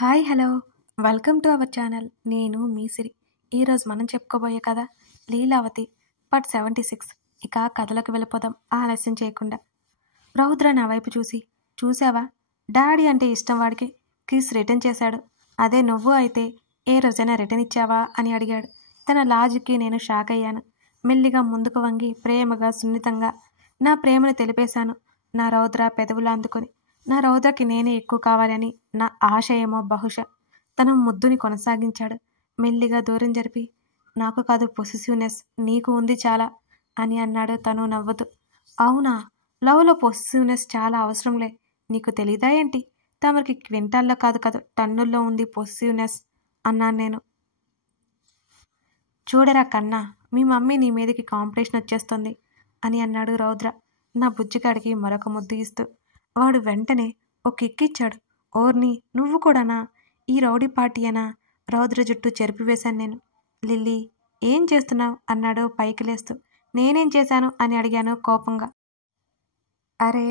Hi hello welcome to our channel. నేను మీ సిరి. ఈరోజు మనం చెప్పుకోబోయే కథ లీలావతి పార్ట్ 76. ఇక కథలోకి వెళ్ళిపోదాం ఆలస్యం చేయకుండా. రౌద్ర నా వైపు చూసి, చూసావా, డాడీ అంటే ఇష్టం వాడికి, కిస్ రిటర్న్ చేశాడు. అదే నువ్వు అయితే ఏ రోజైనా రిటర్న్ ఇచ్చావా అని అడిగాడు. తన లాజిక్కి నేను షాక్ అయ్యాను. మెల్లిగా ముందుకు వంగి ప్రేమగా సున్నితంగా నా ప్రేమను తెలిపేశాను. నా రౌద్ర పెదవులు అందుకొని. నా రౌద్రకి నేనే ఎక్కువ కావాలని నా ఆశ ఏమో బహుశా. తన ముద్దుని కొనసాగించాడు. మెల్లిగా దూరం జరిపి, నాకు కాదు పొసెసివ్నెస్, నీకు ఉంది చాలా అని అన్నాడు తను నవ్వుతూ. అవునా, లవ్లో పొసెసివ్నెస్ చాలా అవసరంలే, నీకు తెలీదా ఏంటి? తమరికి క్వింటాల్లో కాదు టన్నుల్లో ఉంది పొసెసివ్నెస్ అన్నాను నేను. చూడరా కన్నా, మీ మమ్మీ నీ మీదకి కాంపిటీషన్ వచ్చేస్తుంది అని అన్నాడు రౌద్ర నా బుజ్జిగాడికి మరొక ముద్దు ఇస్తూ. వాడు వెంటనే ఒక కిక్కిచ్చాడు. ఓర్ని, నువ్వు కూడానా, ఈ రౌడీ పార్టీయేనా? రౌద్ర జుట్టు చెరిపివేశాను నేను. లిల్లీ, ఏం చేస్తున్నావు అన్నాడు పైకి లేస్తూ. నేనేం చేశాను అని అడిగాను కోపంగా. అరే,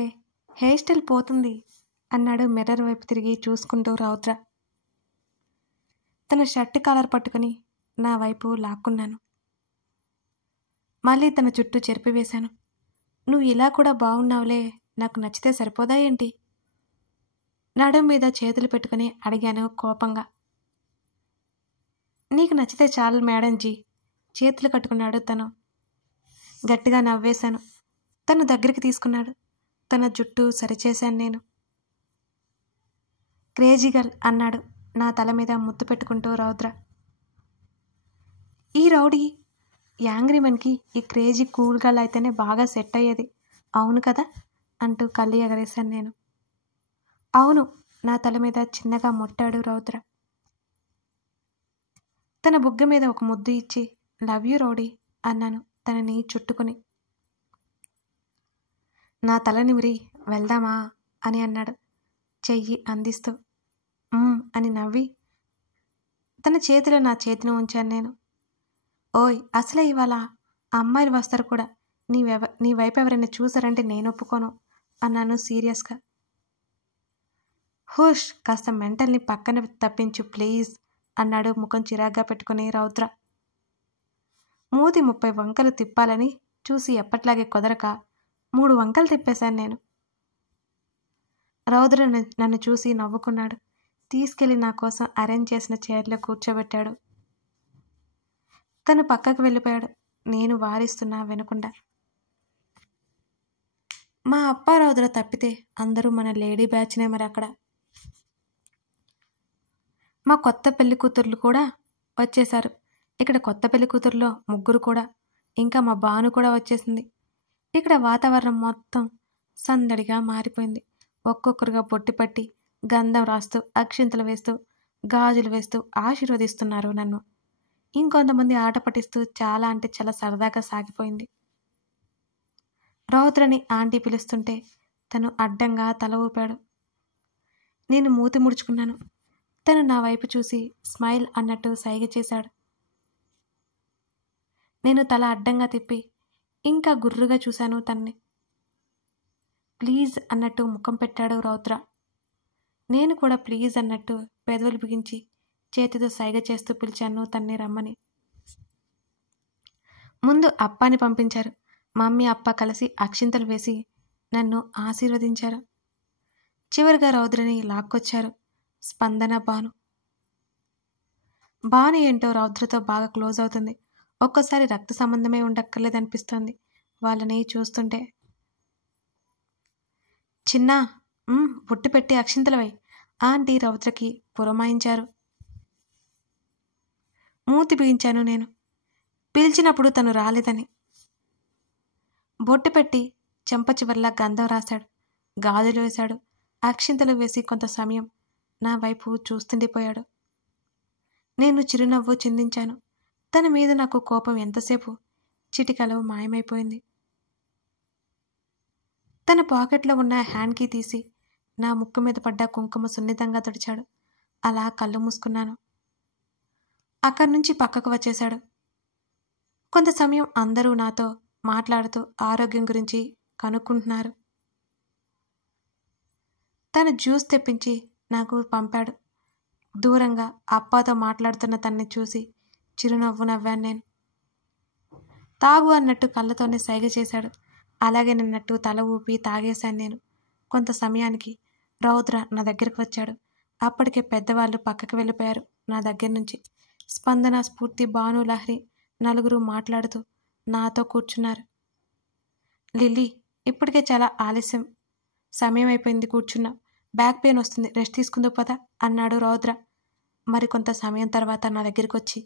హెయిర్ స్టైల్ పోతుంది అన్నాడు మిర్రర్ వైపు తిరిగి చూసుకుంటూ రౌద్ర. తన షర్ట్ కాలర్ పట్టుకుని నా వైపు లాక్కున్నాను. మళ్ళీ తన చుట్టూ చెరిపివేశాను. నువ్వు ఇలా కూడా బాగున్నావులే, నాకు నచ్చితే సరిపోదా ఏంటి? నడుం మీద చేతులు పెట్టుకుని అడిగాను కోపంగా. నీకు నచ్చితే చాలు మేడం జీ, చేతులు కట్టుకున్నాడు తను. గట్టిగా నవ్వేశాను. తను దగ్గరికి తీసుకున్నాడు. తన జుట్టు సరిచేశాను నేను. క్రేజీ గర్ల్ అన్నాడు నా తల మీద ముద్దు పెట్టుకుంటూ రౌద్ర. ఈ రౌడీ యాంగ్రీమెన్కి ఈ క్రేజీ కూల్ గర్ల్ అయితేనే బాగా సెట్ అయ్యేది, అవును కదా అంటూ కళ్ళు ఎగరేశాను నేను. అవును, నా తల మీద చిన్నగా మొట్టాడు రౌద్ర. తన బుగ్గ మీద ఒక ముద్దు ఇచ్చి, లవ్ యూ రౌడీ అన్నాను తనని చుట్టుకుని. నా తల నిమిరి, వెళ్దామా అని అన్నాడు చెయ్యి అందిస్తూ. అని నవ్వి తన చేతిలో నా చేతిని ఉంచాను నేను. ఓయ్, అసలే ఇవాళ అమ్మాయిలు వస్తారు కూడా, నీ వైపు ఎవరైనా చూసారంటే నేను ఒప్పుకోను అన్నాను సీరియస్గా. హుష్, కాస్త మెంటల్ని పక్కన తప్పించు ప్లీజ్ అన్నాడు ముఖం చిరాగ్గా పెట్టుకుని రౌద్ర. మూతి 30 వంకలు తిప్పాలని చూసి ఎప్పట్లాగే కుదరక 3 వంకలు తిప్పేశాను నేను. రౌద్ర నన్ను చూసి నవ్వుకున్నాడు. తీసుకెళ్లి నా కోసం అరేంజ్ చేసిన చైర్లో కూర్చోబెట్టాడు. తను పక్కకు వెళ్ళిపోయాడు. నేను వారిస్తున్నా వినకుండా. మా అప్ప రౌద్ర తప్పితే అందరూ మన లేడీ బ్యాచ్నే మరి అక్కడ. మా కొత్త పెళ్లి కూతుర్లు కూడా వచ్చేశారు. ఇక్కడ కొత్త పెళ్లి కూతురులో 3 కూడా, ఇంకా మా బాను కూడా వచ్చేసింది. ఇక్కడ వాతావరణం మొత్తం సందడిగా మారిపోయింది. ఒక్కొక్కరుగా బొట్టి పట్టి గంధం రాస్తూ అక్షింతలు వేస్తూ గాజులు వేస్తూ ఆశీర్వదిస్తున్నారు నన్ను. ఇంకొంతమంది ఆట పట్టిస్తూ చాలా అంటే చాలా సరదాగా సాగిపోయింది. రౌద్రని ఆంటీ పిలుస్తుంటే తను అడ్డంగా తల ఊపాడు. నేను మూతి ముడుచుకున్నాను. తను నా వైపు చూసి స్మైల్ అన్నట్టు సైగ చేశాడు. నేను తల అడ్డంగా తిప్పి ఇంకా గుర్రుగా చూశాను తన్ని. ప్లీజ్ అన్నట్టు ముఖం పెట్టాడు రౌద్ర. నేను కూడా ప్లీజ్ అన్నట్టు పెదవులు బిగించి చేతితో సైగ చేస్తూ పిలిచాను తన్ని రమ్మని. ముందు అప్పాని పంపించారు. మమ్మీ అప్ప కలిసి అక్షింతలు వేసి నన్ను ఆశీర్వదించారు. చివరిగా రౌద్రని లాక్కొచ్చారు స్పందన, బాను. బాను ఏంటో రౌద్రతో బాగా క్లోజ్ అవుతుంది. ఒక్కోసారి రక్త సంబంధమే ఉండక్కర్లేదనిపిస్తోంది వాళ్ళని చూస్తుంటే. చిన్నా, బుట్టి పెట్టి అక్షింతలవై ఆంటీ రౌద్రకి పురమాయించారు. మూతి బిగించాను నేను, పిలిచినప్పుడు తను రాలేదని. బొట్టు పెట్టి చెంప చివర్లా గంధం రాశాడు, గాజులు వేశాడు, అక్షింతలు వేసి కొంత సమయం నా వైపు చూస్తుండిపోయాడు. నేను చిరునవ్వు చిందించాను. తన మీద నాకు కోపం ఎంతసేపు చిటికలో మాయమైపోయింది. తన పాకెట్లో ఉన్న హ్యాండ్ కీ తీసి నా ముక్కు మీద పడ్డ కుంకుమ సున్నితంగా తుడిచాడు. అలా కళ్ళు మూసుకున్నాను. అక్కడి నుంచి పక్కకు వచ్చేశాడు. కొంత సమయం అందరూ నాతో మాట్లాడుతూ ఆరోగ్యం గురించి కనుక్కుంటున్నారు. తను జ్యూస్ తెప్పించి నాకు పంపాడు. దూరంగా అప్పాతో మాట్లాడుతున్న తన్ని చూసి చిరునవ్వు నవ్వాను నేను. తాగు అన్నట్టు కళ్ళతోనే సైగ చేశాడు. అలాగే నిన్నట్టు తల ఊపి తాగేశాను నేను. కొంత సమయానికి రౌద్ర నా దగ్గరికి వచ్చాడు. అప్పటికే పెద్దవాళ్ళు పక్కకి వెళ్ళిపోయారు నా దగ్గర నుంచి. స్పందన, స్ఫూర్తి, భాను, లహరి నలుగురు మాట్లాడుతూ నాతో కూర్చున్నారు. లిల్లీ, ఇప్పటికే చాలా ఆలస్యం, సమయం అయిపోయింది, కూర్చున్నా. బ్యాక్ పెయిన్ వస్తుంది, రెస్ట్ తీసుకుందు పదా అన్నాడు రౌద్ర. మరికొంత సమయం తర్వాత నా దగ్గరికి వచ్చి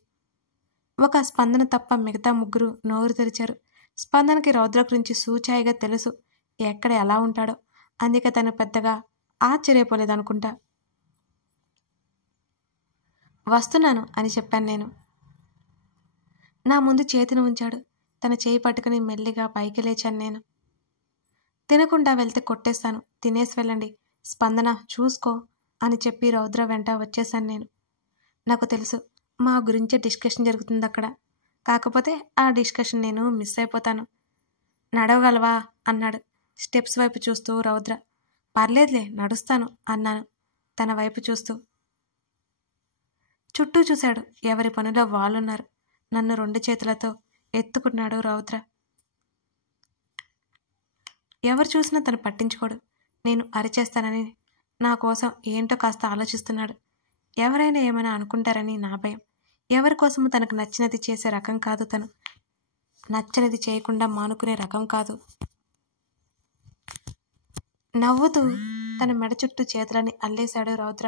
ఒక స్పందన తప్ప మిగతా ముగ్గురు నోరు తెరిచారు. స్పందనకి రౌద్ర గురించి సూచాయిగా తెలుసు, ఎక్కడ ఎలా ఉంటాడో. అందుకే తను పెద్దగా ఆశ్చర్యపోలేదనుకుంటా. వస్తున్నాను అని చెప్పాను నేను. నా ముందు చేతిని ఉంచాడు. తన చేయి పట్టుకుని మెల్లిగా పైకి లేచాను నేను. తినకుండా వెళ్తే కొట్టేస్తాను, తినేసి వెళ్ళండి, స్పందన చూసుకో అని చెప్పి రౌద్ర వెంట వచ్చేసాను నేను. నాకు తెలుసు మా గురించే డిస్కషన్ జరుగుతుంది అక్కడ. కాకపోతే ఆ డిస్కషన్ నేను మిస్ అయిపోతాను. నడవగలవా అన్నాడు స్టెప్స్ వైపు చూస్తూ రౌద్ర. పర్లేదులే, నడుస్తాను అన్నాను తన వైపు చూస్తూ. చుట్టూ చూశాడు. ఎవరి పనిలో వాళ్ళున్నారు. నన్ను 2 చేతులతో ఎత్తుకున్నాడు రౌద్ర. ఎవరు చూసినా తను పట్టించుకోడు. నేను అరిచేస్తానని నా కోసం ఏంటో కాస్త ఆలోచిస్తున్నాడు. ఎవరైనా ఏమైనా అనుకుంటారని నా భయం. ఎవరి కోసము తనకు నచ్చినది చేసే రకం కాదు తను. నచ్చనిది చేయకుండా మానుకునే రకం కాదు. నవ్వుతూ తన మెడ చుట్టూ చేతులని అల్లేశాడు రౌద్ర.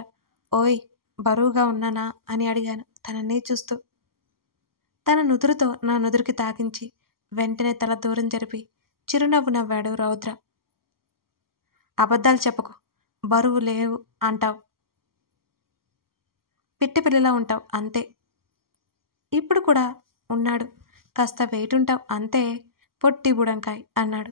ఓయ్, బరువుగా ఉన్నానా అని అడిగాను తననే చూస్తూ. తన నుదురుతో నా నుదురుకి తాకించి వెంటనే తల దూరం జరిపి చిరునవ్వు నవ్వాడు రౌద్ర. అబద్ధాలు చెప్పకు, బరువు లేవు అంటావు, పిట్టి పిల్లలా ఉంటావు అంతే. ఇప్పుడు కూడా ఉన్నాడు, కాస్త వెయిట్ ఉంటావు అంతే, పొట్టి బుడంకాయ్ అన్నాడు.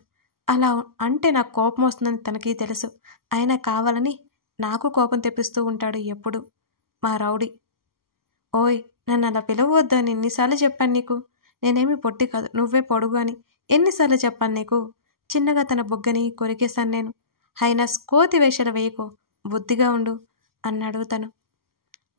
అలా అంటే నాకు కోపం వస్తుందని తనకి తెలుసు. అయినా కావాలని నాకు కోపం తెప్పిస్తూ ఉంటాడు ఎప్పుడు మా రౌడీ. ఓయ్, నన్ను అలా పిలవద్దు అని ఎన్నిసార్లు చెప్పాను నీకు? నేనేమి పొట్టి కాదు, నువ్వే పొడుగు అని ఎన్నిసార్లు చెప్పాను నీకు? చిన్నగా తన బొగ్గని కొరికేశాను నేను. అయినా కోతి వేషాలు వేయకు, బుద్ధిగా ఉండు అన్నాడు తను.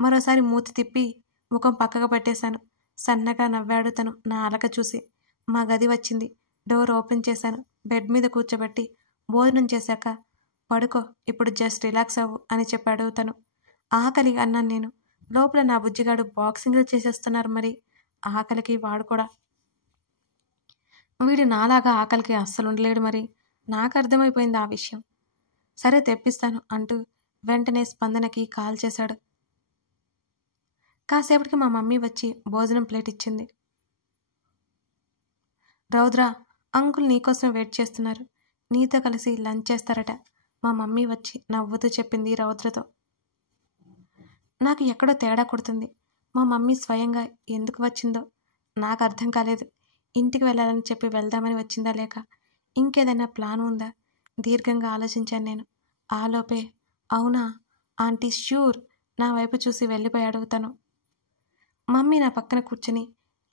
మరోసారి మూతి తిప్పి ముఖం పక్కగా పెట్టేశాను. సన్నగా నవ్వాడు తను నా అలక చూసి. మా గది వచ్చింది. డోర్ ఓపెన్ చేశాను. బెడ్ మీద కూర్చోబెట్టి భోజనం చేశాక పడుకో, ఇప్పుడు జస్ట్ రిలాక్స్ అవ్వు అని చెప్పాడు తను. ఆకలి అన్నాను నేను. లోపల నా బుజ్జిగాడు బాక్సింగ్లు చేసేస్తున్నారు. మరి ఆకలికి వాడు కూడా. వీడు నాలాగా ఆకలికి అస్సలు ఉండలేడు. మరి నాకు అర్థమైపోయింది ఆ విషయం. సరే తెప్పిస్తాను అంటూ వెంటనే స్పందనకి కాల్ చేశాడు. కాసేపటికి మా మమ్మీ వచ్చి భోజనం ప్లేట్ ఇచ్చింది. రౌద్ర, అంకుల్ నీకోసం వెయిట్ చేస్తున్నారు, నీతో కలిసి లంచ్ చేస్తారట మా మమ్మీ వచ్చి నవ్వుతూ చెప్పింది రౌద్రతో. నాకు ఎక్కడో తేడా కొడుతుంది. మా మమ్మీ స్వయంగా ఎందుకు వచ్చిందో నాకు అర్థం కాలేదు. ఇంటికి వెళ్ళాలని చెప్పి వెళ్దామని వచ్చిందా లేక ఇంకేదైనా ప్లాన్ ఉందా? దీర్ఘంగా ఆలోచించాను నేను. ఆలోపే అవునా ఆంటీ ష్యూర్ నా వైపు చూసి వెళ్ళిపోయాడు తను. మమ్మీ నా పక్కన కూర్చుని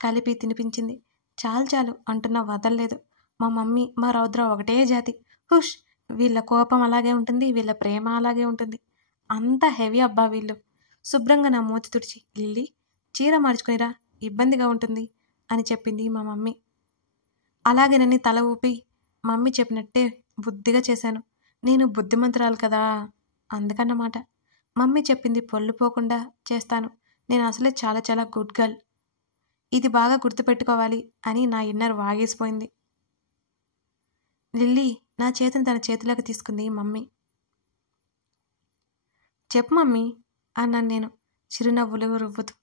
కలిపి తినిపించింది. చాలు చాలు అంటున్నా వదలలేదు. మా మమ్మీ మా రౌద్ర ఒకటే జాతి. హుష్, వీళ్ళ కోపం అలాగే ఉంటుంది, వీళ్ళ ప్రేమ అలాగే ఉంటుంది. అంతా హెవీ అబ్బా వీళ్ళు. శుభ్రంగా నా మూతి తుడిచి, లిల్లీ చీర మార్చుకునిరా, ఇబ్బందిగా ఉంటుంది అని చెప్పింది మా మమ్మీ. అలాగేనని తల ఊపి మమ్మీ చెప్పినట్టే బుద్ధిగా చేశాను. నేను బుద్ధిమంతురాలు కదా, అందుకన్నమాట. మమ్మీ చెప్పింది పొల్లుపోకుండా చేస్తాను. నేను అసలే చాలా చాలా గుడ్ గర్ల్. ఇది బాగా గుర్తుపెట్టుకోవాలి అని నా ఇన్నర్ వాగేసిపోయింది. లిల్లీ నా చేతిని తన చేతిలోకి తీసుకుంది మమ్మీ. చెప్పు మమ్మీ అన్నాను నేను చిరునవ్వులు రువ్వుతూ.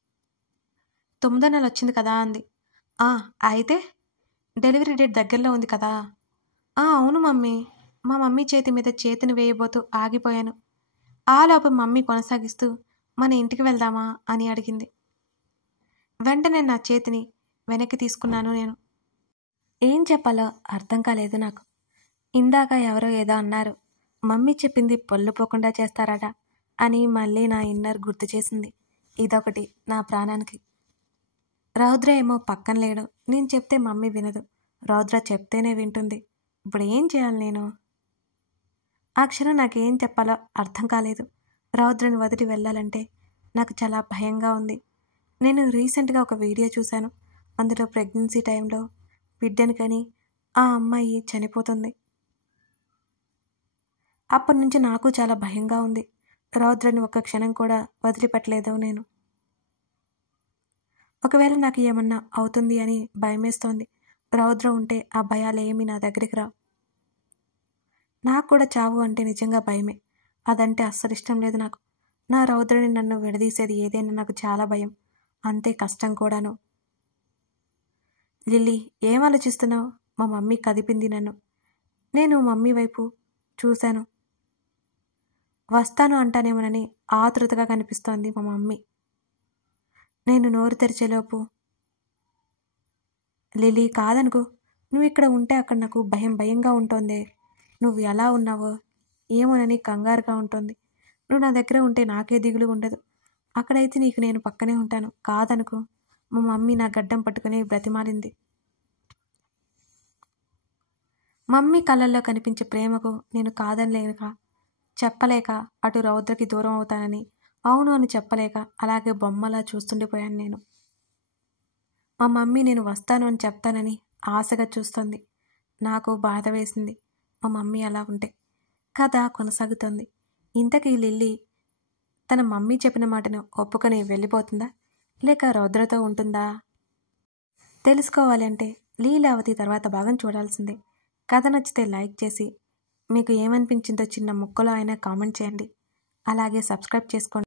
9వ నెల వచ్చింది కదా అంది. అయితే డెలివరీ డేట్ దగ్గరలో ఉంది కదా. అవును మమ్మీ. మా మమ్మీ చేతి మీద చేతిని వేయబోతూ ఆగిపోయాను. ఆలోపు మమ్మీ కొనసాగిస్తూ మన ఇంటికి వెళ్దామా అని అడిగింది. వెంటనే నా చేతిని వెనక్కి తీసుకున్నాను నేను. ఏం చెప్పాలో అర్థం కాలేదు నాకు. ఇందాక ఎవరో ఏదో అన్నారు, మమ్మీ చెప్పింది పొల్లుపోకుండా చేస్తారట అని మళ్ళీ నా ఇన్నర్ గుర్తు చేసింది. ఇదొకటి నా ప్రాణానికి. రౌద్ర ఏమో పక్కన లేడు. నేను చెప్తే మమ్మీ వినదు, రౌద్ర చెప్తేనే వింటుంది. ఇప్పుడు ఏం చేయాలి నేను? ఆ క్షణం నాకేం చెప్పాలో అర్థం కాలేదు. రౌద్రని వదిలి వెళ్ళాలంటే నాకు చాలా భయంగా ఉంది. నేను రీసెంట్గా ఒక వీడియో చూశాను. అందులో ప్రెగ్నెన్సీ టైంలో బిడ్డను కని ఆ అమ్మాయి చనిపోతుంది. అప్పటి నుంచి నాకు చాలా భయంగా ఉంది. రౌద్రని ఒక్క క్షణం కూడా వదిలిపెట్టలేదు నేను. ఒకవేళ నాకు ఏమన్నా అవుతుంది అని భయమేస్తోంది. రౌద్ర ఉంటే ఆ భయాలేమీ నా దగ్గరికి రావు. నాకు కూడా చావు అంటే నిజంగా భయమే. అదంటే అస్సలు ఇష్టం లేదు నాకు. నా రౌద్రని నన్ను విడదీసేది ఏదైనా నాకు చాలా భయం. అంతే కష్టం కూడాను. లిల్లీ, ఏం ఆలోచిస్తున్నావు? మా మమ్మీ కదిపింది నన్ను. నేను మమ్మీ వైపు చూశాను. వస్తాను అంటానేమోనని ఆతృతగా కనిపిస్తోంది మా మమ్మీ. నేను నోరు తెరిచేలోపు, లిల్లీ కాదనుకో, నువ్వు ఇక్కడ ఉంటే అక్కడ నాకు భయంగా ఉంటోందే. నువ్వు ఎలా ఉన్నావో ఏమోనని కంగారుగా ఉంటుంది. నువ్వు నా దగ్గర ఉంటే నాకే దిగులు ఉండదు. అక్కడైతే నీకు నేను పక్కనే ఉంటాను. కాదనుకో. మా మమ్మీ నా గడ్డం పట్టుకుని బ్రతిమాలింది. మమ్మీ కళ్ళల్లో కనిపించే ప్రేమకు నేను కాదనలేక, చెప్పలేక అటు రౌద్రకి దూరం అవుతానని, అవును అని చెప్పలేక అలాగే బొమ్మలా చూస్తుండిపోయాను నేను. మా మమ్మీ నేను వస్తాను అని చెప్తానని ఆశగా చూస్తుంది. నాకు బాధ వేసింది మా మమ్మీ అలా ఉంటే. కథ కొనసాగుతుంది. ఇంతకీ లిల్లీ తన మమ్మీ చెప్పిన మాటను ఒప్పుకొని వెళ్ళిపోతుందా, లేక రౌద్రతో ఉంటుందా? తెలుసుకోవాలి అంటే లీలావతి తర్వాత భాగం చూడాల్సిందే. కథ నచ్చితే లైక్ చేసి, మీకు ఏమనిపించిందో చిన్న ముక్కలో అయినా కామెంట్ చేయండి. అలాగే సబ్స్క్రైబ్ చేసుకోండి.